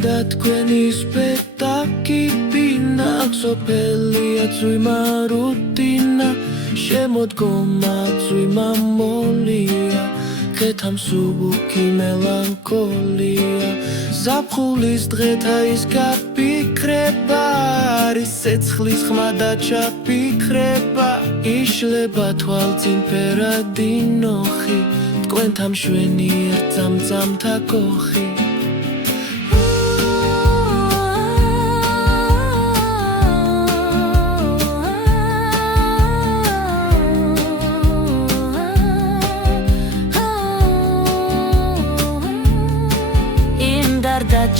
მომინდა თქვენი სპექტაკლი ბინა სოფელია წვიმა რუტინა შემოდგომა წვიმა მოლია დღეთა მსუბუქი მელანქოლია ზაფხულის დღეთა ის გაფიქრება არის ცეცხლის ხმა და ჩაფიქრება იშლება თვალწინ ფერადი ნოხი თქვენთა მშვენიერ წამწამთა კოხი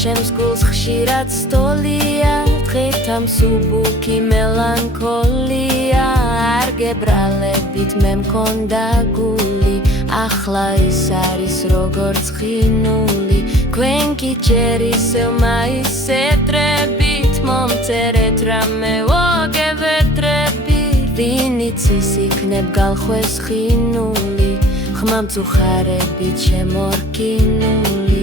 ჩემს გულს ხშირად სტოლია დღეთა მსუბუქი მელანქოლია არ გებრალებით მე მქონდა გული ახლა ის არის როგორც ხინული ქვენ კი ჯერ ისევ მაისეტრებით მომწერეთ რამე ვოგევედრებით ვინიც ის იქნებ გალხვეს ხინული ხმა მწუხარებით შემორკინული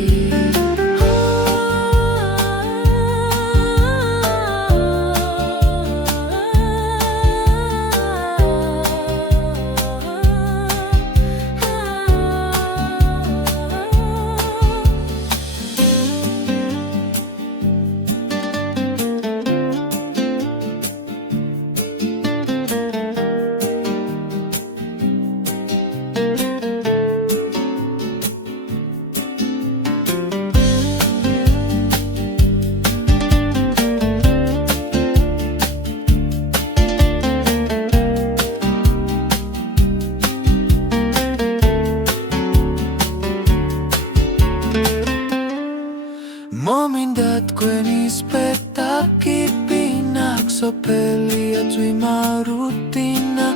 მომინდა თქვენი სპექტაკლი ბინა სოფელია წვიმა რუტინა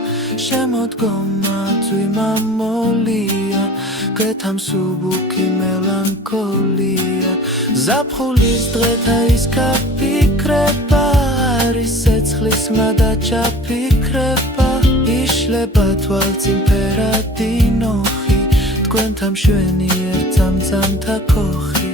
შემოდგომა წვიმა მოლია დღეთა მსუბუქი მელანქოლია ზაფხულის დღეთა ის გაფიქრება არის ცეცხლის ხმა და ჩაფიქრება იშლება თვალწინ ფერადი ნოხი თქვენთა მშვენიერ წამწამთა კოხი